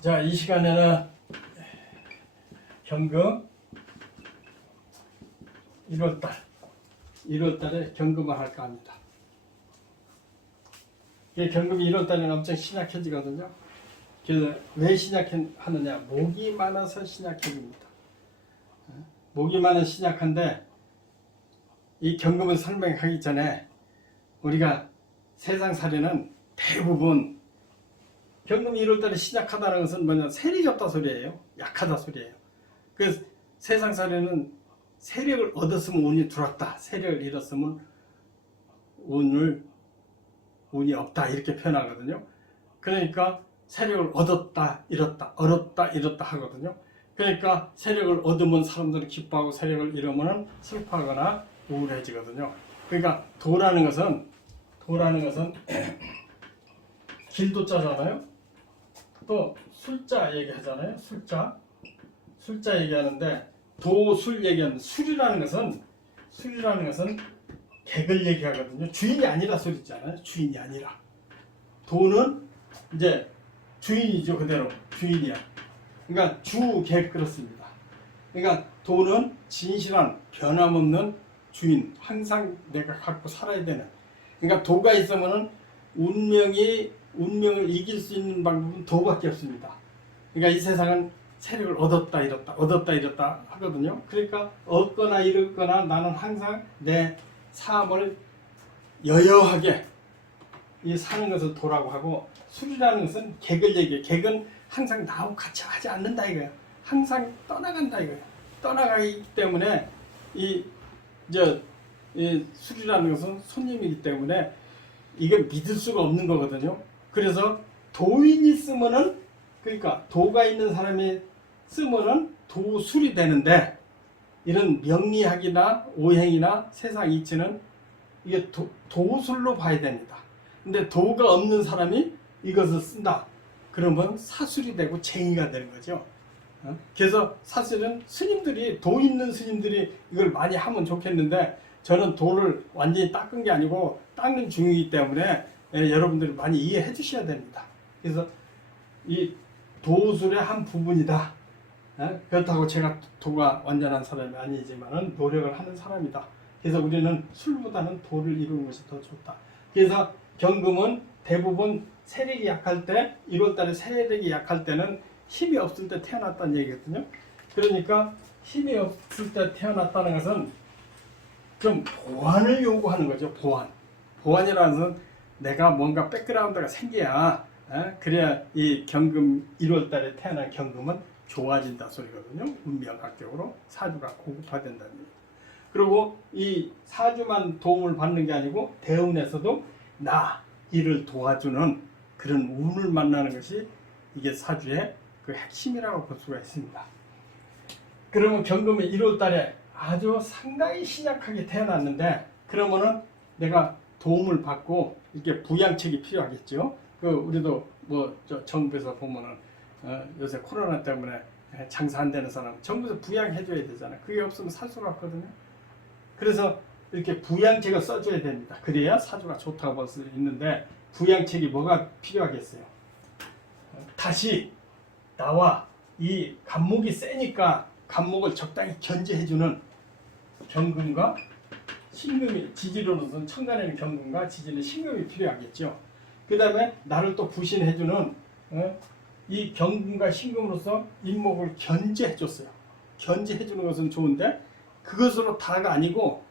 자, 이 시간에는 경금 1월달에 경금을 할까 합니다. 경금이 1월달에는 엄청 신약해지거든요. 그래서 왜 신약하느냐? 목이 많아서 신약해집니다. 목이 많은 신약한데 이 경금을 설명하기 전에 우리가 세상살이는 대부분 경금이 1월달에 신약하다는 것은 뭐냐? 세력이 없다 소리예요. 약하다 소리예요. 그래서 세상살이는 세력을 얻었으면 운이 들어왔다. 세력을 잃었으면 운이 없다. 이렇게 표현하거든요. 그러니까 세력을 얻었다, 잃었다, 얻었다, 잃었다 하거든요. 그러니까 세력을 얻으면 사람들은 기뻐하고 세력을 잃으면 슬퍼하거나 우울해지거든요. 그러니까 도라는 것은 길도 짜잖아요. 또 술자 얘기하잖아요. 술자 얘기하는데 도술 얘기하는 술이라는 것은 객을 얘기하거든요. 주인이 아니라 소리잖아요. 주인이 아니라. 도는 이제 주인이죠. 그대로 주인이야. 그러니까 주객 그렇습니다. 그러니까 도는 진실한 변함없는 주인, 항상 내가 갖고 살아야 되는. 그러니까 도가 있으면은 운명을 이길 수 있는 방법은 도밖에 없습니다. 그러니까 이 세상은 세력을 얻었다 잃었다 하거든요. 그러니까 얻거나 잃거나 나는 항상 내 삶을 여여하게 이 사는 것을 도라고 하고, 술이라는 것은 객을 얘기해. 객은 항상 나하고 같이 하지 않는다 이거예요. 항상 떠나간다 이거예요. 떠나가기 때문에 이 술이라는 것은 손님이기 때문에 이게 믿을 수가 없는 거거든요. 그래서 도인이 쓰면은, 그러니까 도가 있는 사람이 쓰면은 도술이 되는데, 이런 명리학이나 오행이나 세상 이치는 이게 도술로 봐야 됩니다. 근데 도가 없는 사람이 이것을 쓴다. 그러면 사술이 되고 쟁의가 되는 거죠. 그래서 사실은 도 있는 스님들이 이걸 많이 하면 좋겠는데, 저는 도를 완전히 닦은 게 아니고 닦는 중이기 때문에 여러분들이 많이 이해해 주셔야 됩니다. 그래서 이 도술의 한 부분이다. 그렇다고 제가 도가 완전한 사람이 아니지만 노력을 하는 사람이다. 그래서 우리는 술보다는 도를 이루는 것이 더 좋다. 그래서 경금은 대부분 세력이 약할 때, 1월달에 세력이 약할 때는 힘이 없을 때 태어났다는 얘기거든요. 그러니까 힘이 없을 때 태어났다는 것은 좀 보완을 요구하는 거죠. 보완이라는 것은 내가 뭔가 백그라운드가 생겨야, 그래야 이 경금 1월달에 태어난 경금은 좋아진다 소리거든요. 운명학적으로 사주가 고급화된다는 얘기죠. 그리고 이 사주만 도움을 받는 게 아니고 대운에서도 이를 도와주는 그런 운을 만나는 것이 이게 사주의 그 핵심이라고 볼 수가 있습니다. 그러면 경금이 1월달에 아주 상당히 신약하게 태어났는데, 그러면은 내가 도움을 받고 이렇게 부양책이 필요하겠죠. 우리도 정부에서 보면은 요새 코로나 때문에 장사 안 되는 사람 정부에서 부양해줘야 되잖아요. 그게 없으면 살 수가 없거든요. 그래서 이렇게 부양책을 써줘야 됩니다. 그래야 사주가 좋다고 볼 수 있는데, 부양책이 뭐가 필요하겠어요? 다시 나와 이 간목이 세니까 간목을 적당히 견제해주는 경금과 신금이, 지지로는 천간에는 경금과 지지는 신금이 필요하겠죠. 그 다음에 나를 또 부신해주는 이 경금과 신금으로서 인목을 견제해줬어요. 견제해주는 것은 좋은데 그것으로 다가 아니고,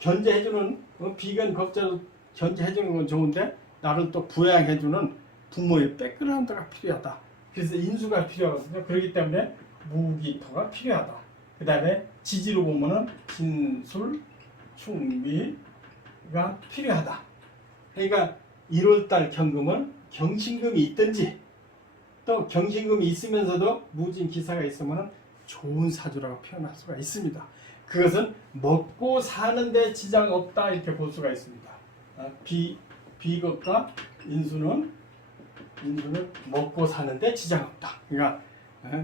견제해주는 비견 겁재로 견제해주는 건 좋은데 나를 또 부양해주는 부모의 백그라운드가 필요하다. 그래서 인수가 필요하거든요. 그렇기 때문에 무기토가 필요하다. 그 다음에 지지로 보면은 진술, 충미가 필요하다. 그러니까 1월달 경금은 경신금이 있든지, 또 경신금이 있으면서도 무진기사가 있으면 좋은 사주라고 표현할 수가 있습니다. 그것은 먹고 사는데 지장 없다 이렇게 볼 수가 있습니다. 비겁과 인수는 먹고 사는데 지장 없다. 그러니까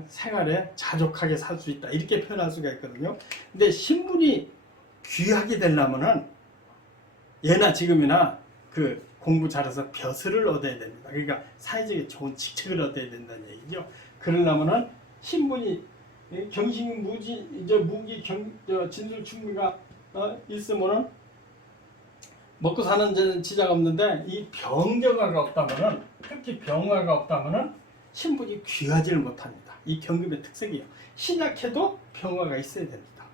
생활에 자족하게 살 수 있다 이렇게 표현할 수가 있거든요. 근데 신분이 귀하게 되려면은 예나 지금이나 그 공부 잘해서 벼슬을 얻어야 됩니다. 그러니까 사회적인 좋은 직책을 얻어야 된다는 얘기죠. 그러려면은 신분이 경신 무지 무기 진술 충미가 있으면은 먹고 사는 지장 없는데 이 병정화가 없다면은 특히 병화가 없다면은 신분이 귀하지를 못합니다. 이 경금의 특색이에요. 신약해도 병화가 있어야 됩니다.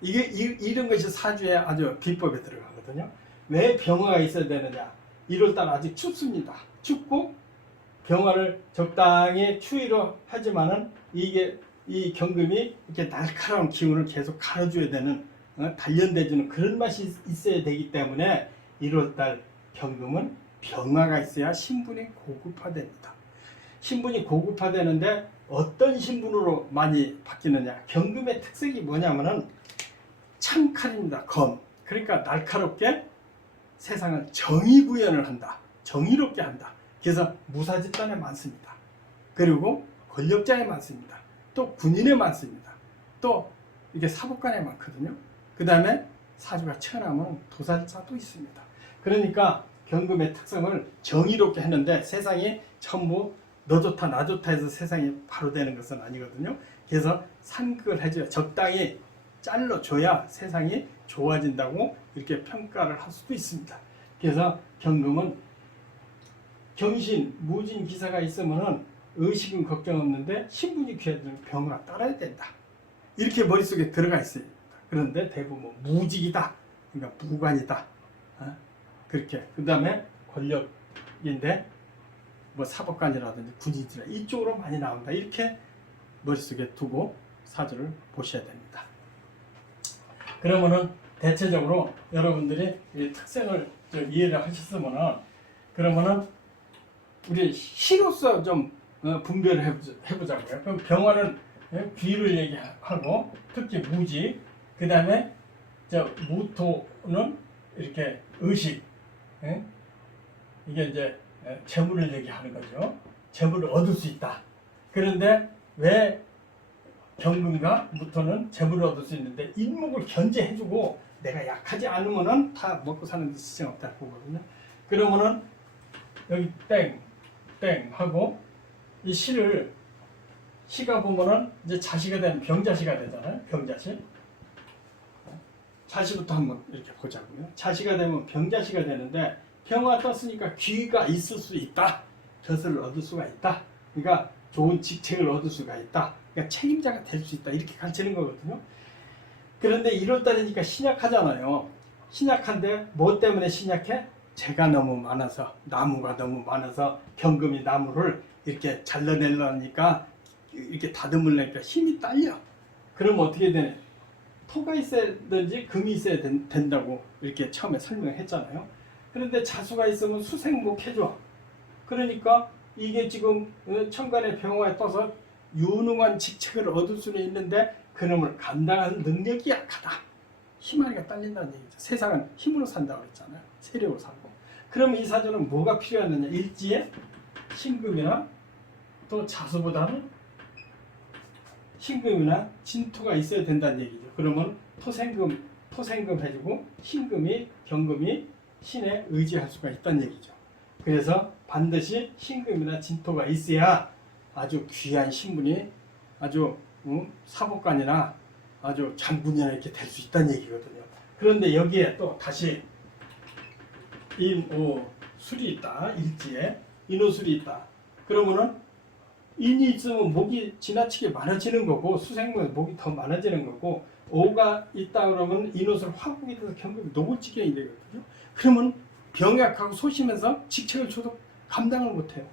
이게 이런 것이 사주에 아주 비법에 들어가거든요. 왜 병화가 있어야 되느냐? 1월달 아직 춥습니다. 춥고 병화를 적당히 추위로 하지만은 이게 이 경금이 이렇게 날카로운 기운을 계속 갈아줘야 되는 단련돼주는 그런 맛이 있어야 되기 때문에 1월달 경금은 병화가 있어야 신분이 고급화됩니다. 신분이 고급화되는데 어떤 신분으로 많이 바뀌느냐? 경금의 특색이 뭐냐면은 창칼입니다. 검. 그러니까 날카롭게 세상을 정의 구현을 한다. 정의롭게 한다. 그래서 무사 집단에 많습니다. 그리고 권력자에 많습니다. 또 군인에 많습니다. 또 이게 사법관에 많거든요. 그 다음에 사주가 천하면 도살자도 있습니다. 그러니까 경금의 특성을 정의롭게 했는데 세상이 전부 너 좋다 나 좋다 해서 세상이 바로 되는 것은 아니거든요. 그래서 상극을 해줘야 적당히 잘라줘야 세상이 좋아진다고 이렇게 평가를 할 수도 있습니다. 그래서 경금은 경신, 무진 기사가 있으면은 의식은 걱정 없는데 신분이 귀하다면 병화가 따라야 된다. 이렇게 머릿속에 들어가 있어요. 그런데 대부분 무직이다. 그러니까 무관이다. 그렇게. 그 다음에 권력인데 뭐 사법관이라든지 군인이라 이쪽으로 많이 나온다. 이렇게 머릿속에 두고 사주를 보셔야 됩니다. 그러면은 대체적으로 여러분들이 이 특성을 이해를 하셨으면은 그러면은 우리 시로서 좀 분별을 해보자고요. 그럼 병화는 귀를 얘기하고 특히 무지, 그 다음에 무토는 이렇게 의식, 이게 이제 재물을 얘기하는 거죠. 재물을 얻을 수 있다. 그런데 왜 경금과 무토는 재물을 얻을 수 있는데 인목을 견제해주고 내가 약하지 않으면은 다 먹고 사는 데 지장 없다고 보거든요. 그러면은 여기 땡 하고 이 시가 보면은 이제 자시가 되는 병자시가 되잖아요. 병자시. 자시부터 한번 이렇게 보자고요. 자시가 되면 병자시가 되는데 병화 떴으니까 귀가 있을 수 있다. 벼슬을 얻을 수가 있다. 그러니까 좋은 직책을 얻을 수가 있다. 그러니까 책임자가 될 수 있다. 이렇게 가르치는 거거든요. 그런데 1월달이니까 신약하잖아요. 신약한데 뭐 때문에 신약해? 재가 너무 많아서 나무가 너무 많아서 경금이 나무를 이렇게 잘라내려니까 이렇게 다듬으려니까 힘이 딸려. 그럼 어떻게 되냐? 토가 있어야 되는지 금이 있어야 된다고 이렇게 처음에 설명했잖아요. 그런데 자수가 있으면 수생목해줘. 그러니까 이게 지금 천간의 병화에 떠서 유능한 직책을 얻을 수는 있는데 그놈을 감당할 능력이 약하다. 힘아리가 딸린다는 얘기죠. 세상은 힘으로 산다고 그랬잖아요. 세력으로 살고. 그럼 이 사주는 뭐가 필요하느냐? 일지에 신금이나 또 자수보다는 신금이나 진토가 있어야 된다는 얘기죠. 그러면 토생금 해주고 신금이 경금이 신에 의지할 수가 있다는 얘기죠. 그래서 반드시 신금이나 진토가 있어야 아주 귀한 신분이 아주 사법관이나 아주 장군이나 이렇게 될 수 있다는 얘기거든요. 그런데 여기에 또 다시 인오술이 있다. 일지에 인오술이 있다. 그러면은 인이 있으면 목이 지나치게 많아지는 거고 수생목에 목이 더 많아지는 거고 오가 있다 그러면 인오술 화국이 돼서 경금이 노골지경이 되거든요. 그러면 병약하고 소심해서 직책을 줘도 감당을 못해요.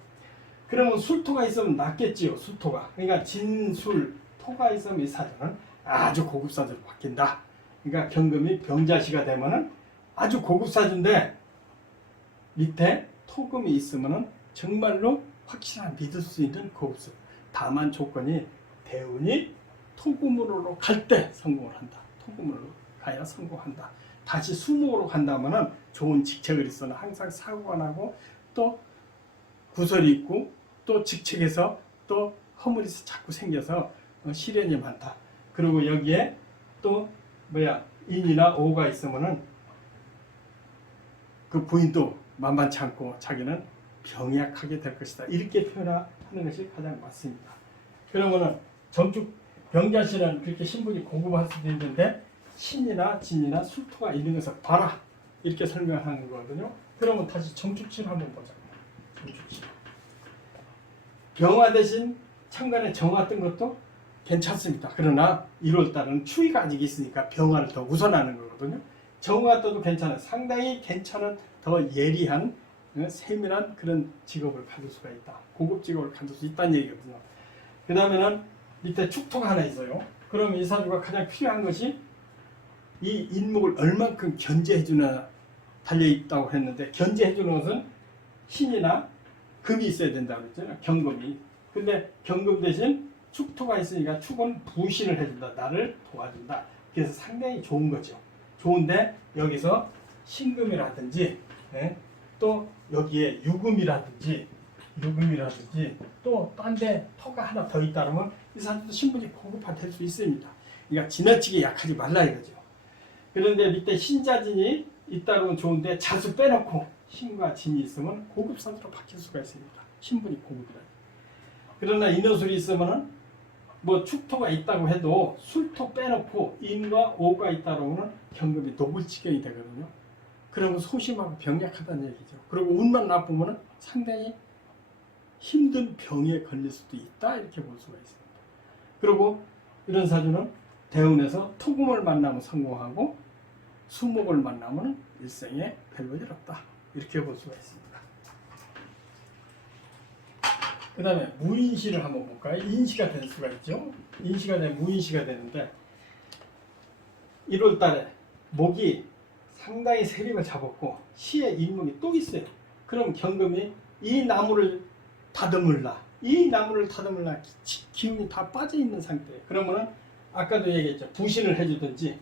그러면 술토가 있으면 낫겠지요. 술토가. 그러니까 진술 토가 있으면 이 사주는 아주 고급 사주로 바뀐다. 그러니까 경금이 병자시가 되면은 아주 고급 사주인데 밑에 토금이 있으면은 정말로 확실한 믿을 수 있는 고급 사주. 다만 조건이 대운이 토금으로 갈 때 성공을 한다. 토금으로 가야 성공한다. 다시 수목으로 간다면은 좋은 직책을 있으나 항상 사고가 나고 또 구설이 있고 또 직책에서 또 허물이 자꾸 생겨서 시련이 많다. 그리고 여기에 또 인이나 오가 있으면은 그 부인도 만만치 않고 자기는 병약하게 될 것이다. 이렇게 표현하는 것이 가장 맞습니다. 그러면은 정축 병자신은 그렇게 신분이 고급할 수도 있는데 신이나 진이나 술토가 있는 것을 봐라. 이렇게 설명하는 거거든요. 그러면 다시 정축치를 한번 보자. 정축치. 병화 대신 천간에 정화 뜬 것도 괜찮습니다. 그러나 1월달은 추위가 아직 있으니까 병화를 더 우선하는 거거든요. 정화 떠도 괜찮아요. 상당히 괜찮은 더 예리한 세밀한 그런 직업을 가질 수가 있다. 고급 직업을 가질 수 있다는 얘기거든요. 그 다음에는 밑에 축토가 하나 있어요. 그럼 이 사주가 가장 필요한 것이 이 인목을 얼만큼 견제해주나 달려있다고 했는데, 견제해주는 것은 신이나 금이 있어야 된다고 그랬잖아요. 경금이. 근데 경금 대신 축토가 있으니까 축은 부신을 해준다. 나를 도와준다. 그래서 상당히 좋은 거죠. 좋은데 여기서 신금이라든지 또 여기에 유금이라든지 또 딴 데 터가 하나 더 있다 그러면 이 사람도 신분이 고급화 될 수 있습니다. 그러니까 지나치게 약하지 말라 이거죠. 그런데 밑에 신자진이 있다 그러면 좋은데 자수 빼놓고 신과 진이 있으면 고급사주로 바뀔 수가 있습니다. 신분이 고급이라. 그러나 인호술이 있으면은 뭐 축토가 있다고 해도 술토 빼놓고 인과 오가 있다 그러면 경금이 노골지경이 되거든요. 그러면 소심하고 병약하다는 얘기죠. 그리고 운만 나쁘면 상당히 힘든 병에 걸릴 수도 있다 이렇게 볼 수가 있습니다. 그리고 이런 사주는 대운에서 토금을 만나면 성공하고 수목을 만나면 일생에 별로 일 없다 이렇게 볼 수가 있습니다. 그 다음에 무인시를 한번 볼까요? 인시가 될 수가 있죠. 인시가 되면 무인시가 되는데 1월 달에 목이 상당히 세력을 잡았고 시에 인목이 또 있어요. 그럼 경금이 이 나무를 다듬을라 기운이 다 빠져있는 상태예요. 그러면은 아까도 얘기했죠. 부신을 해주든지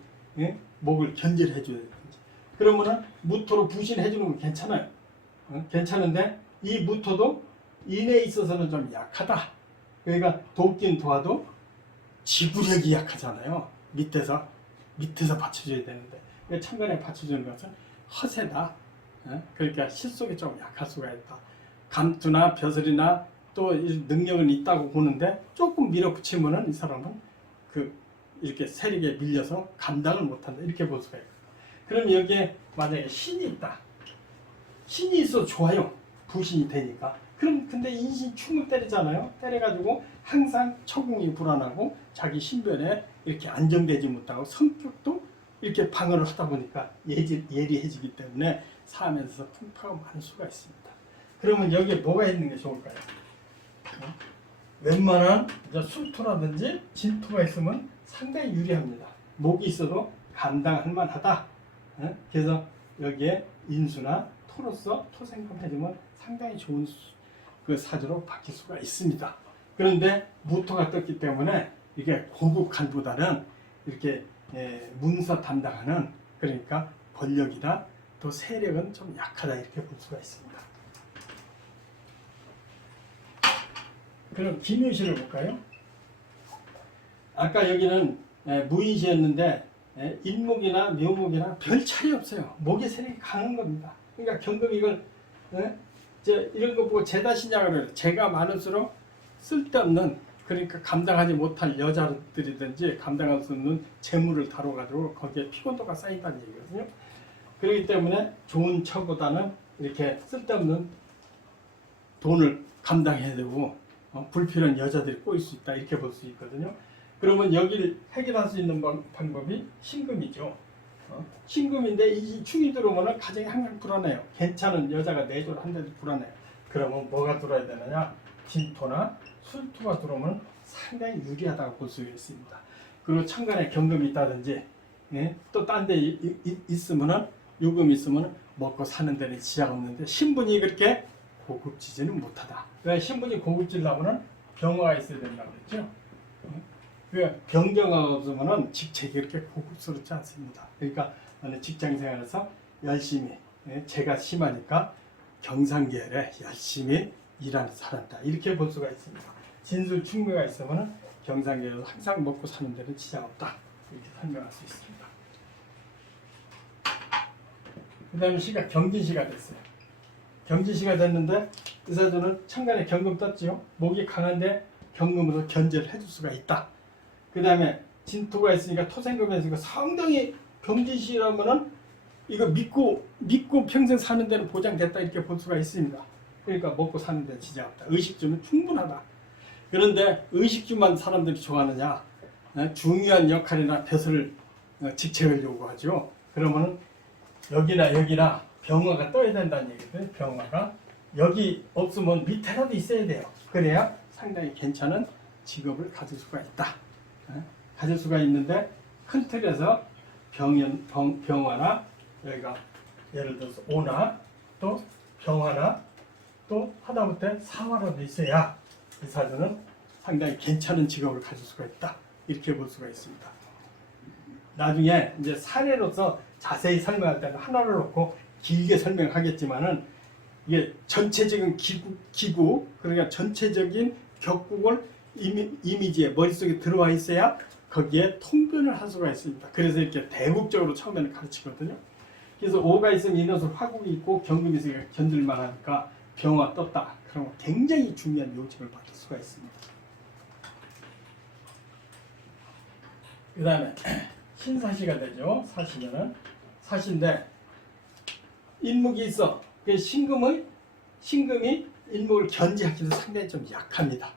목을 견제를 해줘야든지 그러면은 무토로 부신해주는 건 괜찮아요. 괜찮은데 이 무토도 인에 있어서는 좀 약하다. 그러니까 돕긴 도와도 지구력이 약하잖아요. 밑에서 받쳐줘야 되는데 천간에 받쳐주는 것은 허세다. 그러니까 실속이 좀 약할 수가 있다. 감투나 벼슬이나 또 능력은 있다고 보는데 조금 밀어붙이면은 이 사람은 이렇게 세력에 밀려서 감당을 못한다 이렇게 볼 수가 있고. 그럼 여기에 만약에 신이 있다. 신이 있어 좋아요. 부신이 되니까. 그럼 근데 인신 충을 때리잖아요. 때려가지고 항상 처공이 불안하고 자기 신변에 이렇게 안정되지 못하고 성격도 이렇게 방어를 하다 보니까 예리해지기 때문에 삶에서 풍파가 많을 수가 있습니다. 그러면 여기에 뭐가 있는 게 좋을까요? 웬만한 술토라든지 진토가 있으면 상당히 유리합니다. 목이 있어도 감당할 만하다. 그래서 여기에 인수나 토로서 토생금 해주면 상당히 좋은 그 사주로 바뀔 수가 있습니다. 그런데 무토가 떴기 때문에 이게 고급 간보다는 이렇게 문서 담당하는 그러니까 권력이나 또 세력은 좀 약하다 이렇게 볼 수가 있습니다. 그럼 김유시를 볼까요? 아까 여기는 무인시였는데 인목이나 묘목이나 별 차이 없어요. 목의 세력이 강한 겁니다. 그러니까 경금 이걸 이런 거 보고 재다시냐 그래요. 재가 많을수록 쓸데없는 그러니까 감당하지 못할 여자들이든지 감당할 수 없는 재물을 다뤄가지고 거기에 피곤도가 쌓인다는 얘기거든요. 그렇기 때문에 좋은 처보다는 이렇게 쓸데없는 돈을 감당해야 되고 불필요한 여자들이 꼬일 수 있다 이렇게 볼 수 있거든요. 그러면 여기를 해결할 수 있는 방법이 신금이죠. 신금인데 이 축이 들어오면 가정이 항상 불안해요. 괜찮은 여자가 내조를 한데도 불안해요. 그러면 뭐가 들어야 되느냐? 진토나 술토가 들어오면 상당히 유리하다고 볼 수 있습니다. 그리고 천간에 경금이 있다든지 또 딴 데 있으면은 유금이 있으면 먹고 사는 데는 지장 없는데 신분이 그렇게 고급지지는 못하다. 왜 신분이 고급지려면은 병화가 있어야 된다고 그랬죠? 그 병경화가 없으면은 직책이 그렇게 고급스럽지 않습니다. 그러니까 직장 생활에서 열심히 제가 심하니까 경상계열에 열심히 일하는 사람이다 이렇게 볼 수가 있습니다. 진술 충매가 있으면은 경상계열에서 항상 먹고 사는 데는 지장 없다 이렇게 설명할 수 있습니다. 그 그 다음에 시가 경진시가 됐어요. 경진시가 됐는데 의사주는 천간에 경금 떴지요. 목이 강한데 경금으로 견제를 해줄 수가 있다. 그 다음에 진토가 있으니까 토생금에서 상당히 경진시라면은 이거 믿고 평생 사는 데는 보장됐다 이렇게 볼 수가 있습니다. 그러니까 먹고 사는 데는 지장 없다. 의식주는 충분하다. 그런데 의식주만 사람들이 좋아하느냐? 중요한 역할이나 벼슬을 직책을 요구하죠. 그러면은 여기나 병화가 떠야 된다는 얘기거든요. 병화가 여기 없으면 밑에라도 있어야 돼요. 그래야 상당히 괜찮은 직업을 가질 수가 있다. 가질 수가 있는데 큰 틀에서 병화나 여기가 예를 들어서 오나 또 병화나 또 하다못해 사화라도 있어야 의사주는 상당히 괜찮은 직업을 가질 수가 있다. 이렇게 볼 수가 있습니다. 나중에 이제 사례로서 자세히 설명할 때는 하나를 놓고 길게 설명하겠지만은 이게 전체적인 기구 그러니까 전체적인 격국을 이미지에 머릿속에 들어와 있어야 거기에 통변을 할 수가 있습니다. 그래서 이렇게 대국적으로 처음에는 가르치거든요. 그래서 오가 있으면 인원수 화국이 있고 경금이 있으니까 견딜만 하니까 병화 떴다. 그러면 굉장히 중요한 요직을 받을 수가 있습니다. 그 다음에 신사시가 되죠. 사시면은 사시인데 인목이 있어. 그 신금이 인목을 견제하기도 상당히 좀 약합니다.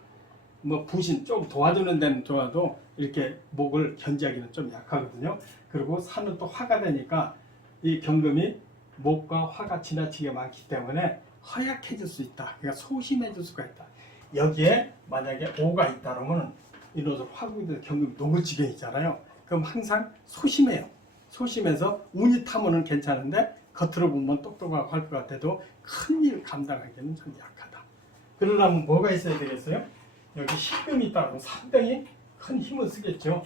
뭐 부신 좀 도와주는 데는 좋아도 이렇게 목을 견제하기는 좀 약하거든요. 그리고 산은 또 화가 되니까 이 경금이 목과 화가 지나치게 많기 때문에 허약해질 수 있다. 그러니까 소심해질 수가 있다. 여기에 만약에 오가 있다 그러면 이로써 화국이 경금이 녹을 지경이잖아요. 그럼 항상 소심해요. 소심해서 운이 타면은 괜찮은데 겉으로 보면 똑똑하고 할 것 같아도 큰 일 감당하기는 좀 약하다. 그러려면 뭐가 있어야 되겠어요? 여기 신금이 있다고 상당히 큰 힘을 쓰겠죠.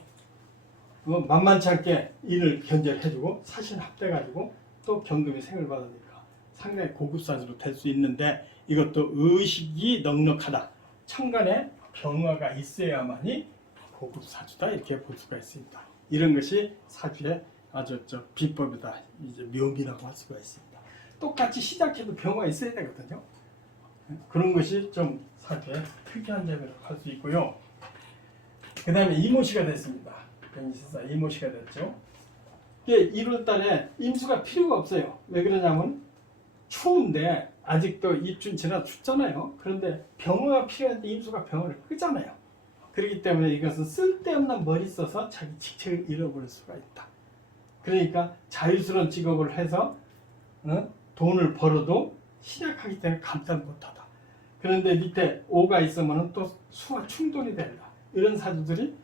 만만치 않게 일을 견제해주고 사신 합돼가지고 또 경금이 생을 받으니까 상당히 고급사주로 될 수 있는데 이것도 의식이 넉넉하다. 천간에 병화가 있어야만이 고급사주다 이렇게 볼 수가 있습니다. 이런 것이 사주의 아주 비법이다. 이제 묘미라고 할 수가 있습니다. 똑같이 시작해도 병화가 있어야 되거든요. 그런 것이 좀 사주의 특이한 점이라고 할 수 있고요. 그 다음에 이모시가 됐습니다. 변지사 이모시가 됐죠. 이게 1월달에 임수가 필요가 없어요. 왜 그러냐면 추운데 아직도 입춘 지나 춥잖아요. 그런데 병화가 필요한데 임수가 병화를 끄잖아요. 그렇기 때문에 이것은 쓸데없는 머리 써서 자기 직책을 잃어버릴 수가 있다. 그러니까 자유스러운 직업을 해서 돈을 벌어도 시작하기 때문에 감당 못하다. 그런데 밑에 오가 있으면 또 수와 충돌이 된다. 이런 사주들이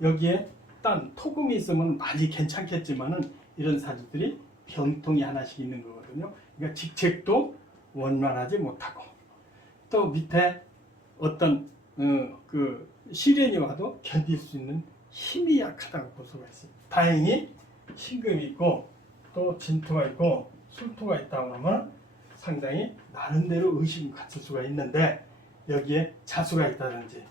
여기에 딴 토금이 있으면 많이 괜찮겠지만은 이런 사주들이 병통이 하나씩 있는 거거든요. 그러니까 직책도 원만하지 못하고 또 밑에 어떤 그 시련이 와도 견딜 수 있는 힘이 약하다고 볼 수가 있습니다. 다행히 신금이 있고 또 진토가 있고 술토가 있다 그러면 상당히 나름대로 의식을 갖출 수가 있는데 여기에 자수가 있다든지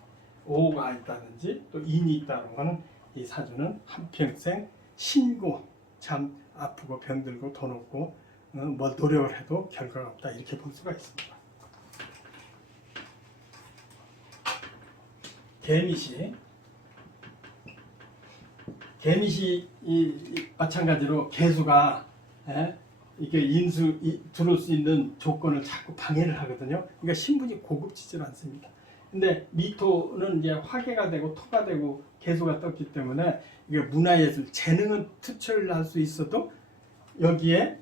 오가 있다든지 또 인이 있다는 거는 이 사주는 한평생 신고 참 아프고 병들고 돈 없고 뭐 노력을 해도 결과가 없다 이렇게 볼 수가 있습니다. 개미시 마찬가지로 개수가 이게 인수 들어올 수 있는 조건을 자꾸 방해를 하거든요. 그러니까 신분이 고급지질 않습니다. 근데 미토는 이제 화계가 되고 토가 되고 개수가 떴기 때문에 이게 문화예술 재능은 투철을 할 수 있어도 여기에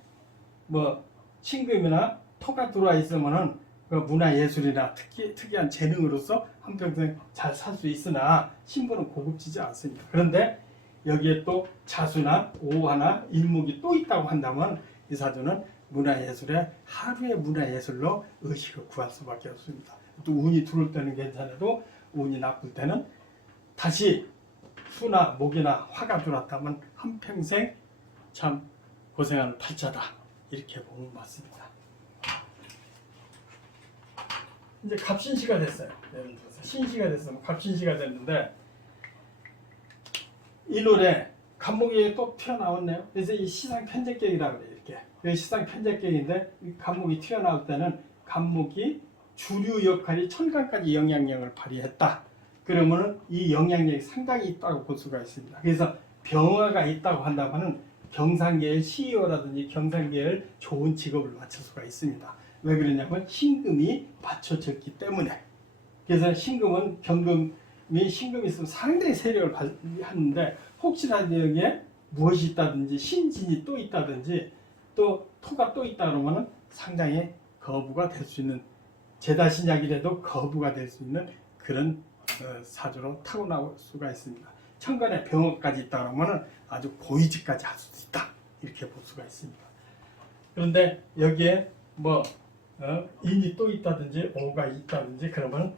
뭐 신금이나 토가 들어와 있으면은 그 문화예술이나 특이한 재능으로서 한평생 잘 살 수 있으나 신분은 고급지지 않습니다. 그런데 여기에 또 자수나 오화나 인목이 또 있다고 한다면 이 사주는 문화예술의 하루의 문화예술로 의식을 구할 수밖에 없습니다. 또 운이 들어올 때는 괜찮아도 운이 나쁠 때는 다시 수나 목이나 화가 들어왔다면 한평생 참 고생하는 팔자다 이렇게 보면 맞습니다. 이제 갑신시가 됐어요. 예를 들어서 신시가 됐으면 갑신시가 됐는데 이 노래 간목이 또 튀어나왔네요. 그래서 이 시상 편제격이라고 그래요. 이게 시상 편제격인데 간목이 튀어나올 때는 간목이 주류 역할이 천간까지 영향력을 발휘했다. 그러면은 이 영향력이 상당히 있다고 볼 수가 있습니다. 그래서 병화가 있다고 한다면은 경상계의 CEO라든지 경상계의 좋은 직업을 맡을 수가 있습니다. 왜 그러냐면 신금이 받쳐졌기 때문에. 그래서 신금은 경금이 신금이 있으면 상당히 세력을 발휘하는데 혹시라도 여기에 무엇이 있다든지 신진이 또 있다든지 또 토가 또 있다 그러면은 상당히 거부가 될 수 있는 제다신약이라도 거부가 될 수 있는 그런 사주로 타고날 수가 있습니다. 천간에 병화까지 있다 그러면은 아주 고위직까지 할 수도 있다 이렇게 볼 수가 있습니다. 그런데 여기에 뭐 인이 또 있다든지 오가 있다든지 그러면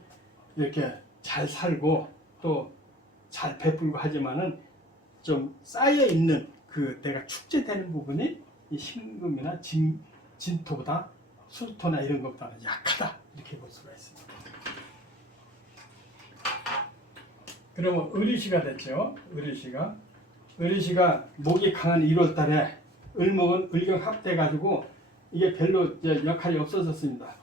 이렇게 잘 살고 또 잘 베풀고 하지만은 좀 쌓여 있는 그 내가 축제되는 부분이 이 신금이나 진토보다 술토나 이런 것보다는 약하다 이렇게 볼 수가 있습니다. 그러면 을이시가 됐죠. 을이시가 목이 강한 1월달에 을목은 을경 합돼가지고 이게 별로 역할이 없어졌습니다.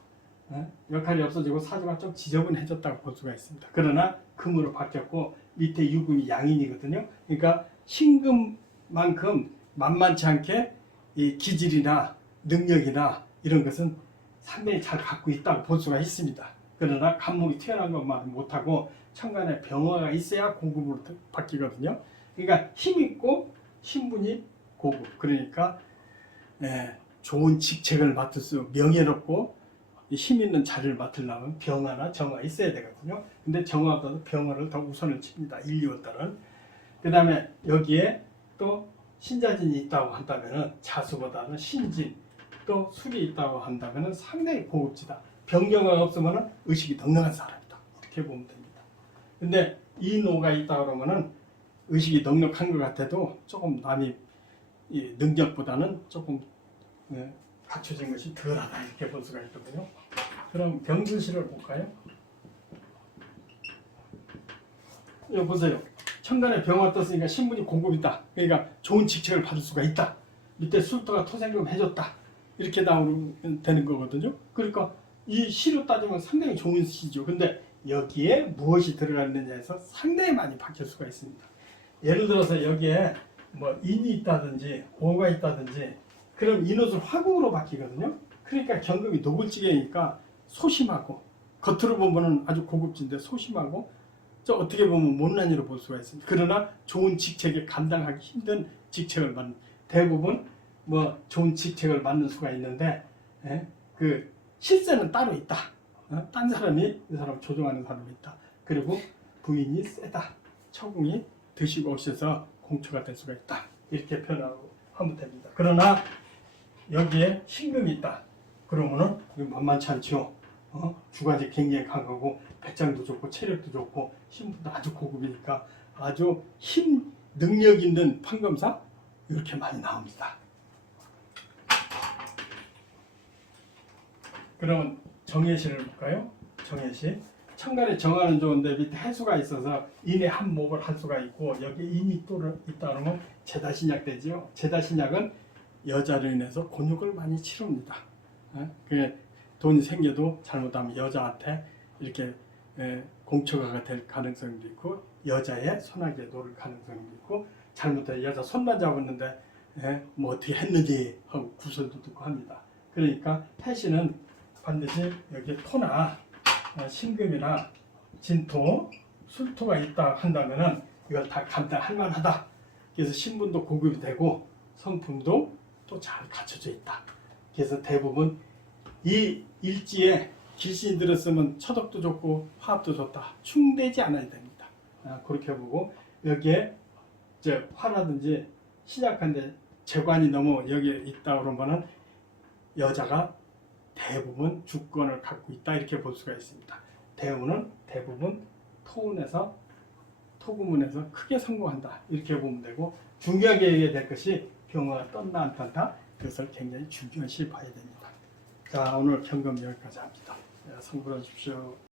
역할이 없어지고 사주가 좀 지저분해졌다고 볼 수가 있습니다. 그러나 금으로 바뀌었고 밑에 유금이 양인이거든요. 그러니까 신금만큼 만만치 않게 이 기질이나 능력이나 이런 것은 상당히 잘 갖고 있다고 볼 수가 있습니다. 그러나 간목이 튀어나온 것만 못하고 천간에 병화가 있어야 고급으로 바뀌거든요. 그러니까 힘있고 신분이 고급. 그러니까 좋은 직책을 맡을 수 명예롭고 힘있는 자리를 맡으려면 병화나 정화 있어야 되거든요. 근데 정화보다도 병화를 더 우선을 칩니다. 1, 2월달은. 그 다음에 여기에 또 신자진이 있다고 한다면 자수보다는 신진 또 술이 있다고 한다면 상당히 고급지다. 병경화가 없으면 의식이 넉넉한 사람이다. 이렇게 보면 됩니다. 근데 이 노가 있다 그러면은 의식이 넉넉한 것 같아도 조금 남이 이 능력보다는 조금 갖춰진 것이 덜하다 이렇게 볼 수가 있거든요. 그럼 병술시를 볼까요? 여기 보세요. 천간에 병화 떴으니까 신분이 고급이다. 그러니까 좋은 직책을 받을 수가 있다. 밑에 술토가 토생금 해줬다. 이렇게 나오면 되는 거거든요. 그러니까 이 시로 따지면 상당히 좋은 시죠. 근데 여기에 무엇이 들어가 있느냐에서 상당히 많이 바뀔 수가 있습니다. 예를 들어서 여기에 뭐 인이 있다든지 오가 있다든지 그럼 인옷을 화국으로 바뀌거든요. 그러니까 경금이 노골지게니까 소심하고 겉으로 보면 아주 고급진데 소심하고 저 어떻게 보면 못난이로 볼 수가 있습니다. 그러나 좋은 직책에 감당하기 힘든 직책을 맡는 대부분 뭐 좋은 직책을 맡는 수가 있는데 그 실세는 따로 있다. 딴 사람이 이 사람 조종하는 사람이 있다. 그리고 부인이 세다. 처궁이 드시고 오셔서 공처가 될 수가 있다. 이렇게 표현하고 하면 됩니다. 그러나 여기에 신금이 있다. 그러면은 만만치 않죠. 주관이 굉장히 강하고 배짱도 좋고 체력도 좋고 신분도 아주 고급이니까 아주 힘 능력 있는 판검사 이렇게 많이 나옵니다. 그러면 정예시를 볼까요? 정예시 천간에 정화는 좋은데 밑에 해수가 있어서 인의 한 목을 할 수가 있고 여기 인이 또 있다 그러면 제다신약 되죠. 제다신약은 여자로 인해서 곤욕을 많이 치릅니다. 돈이 생겨도 잘못하면 여자한테 이렇게 공처가 될 가능성도 있고 여자의 손아귀에 놓을 가능성도 있고 잘못해 여자 손만 잡았는데 뭐 어떻게 했는지 하고 구설도 듣고 합니다. 그러니까 해시는 반드시 여기 토나 신금이나 진토, 술토가 있다 한다면은 이걸 다 감당할 만하다. 그래서 신분도 고급이 되고 성품도 또 잘 갖춰져 있다. 그래서 대부분 이 일지에 귀신이 들었으면 처덕도 좋고 화합도 좋다. 충되지 않아야 됩니다. 그렇게 보고 여기에 이제 화라든지 신약한데 재관이 너무 여기에 있다 그러면은 여자가 대부분 주권을 갖고 있다 이렇게 볼 수가 있습니다. 대우는 대부분 토운에서 토구문에서 크게 성공한다 이렇게 보면 되고 중요하게 얘기해야 될 것이 병화가 떴나 안 떴나 그것을 굉장히 중요시 봐야 됩니다. 자 오늘 경금 여기까지 합니다. 성불하십시오.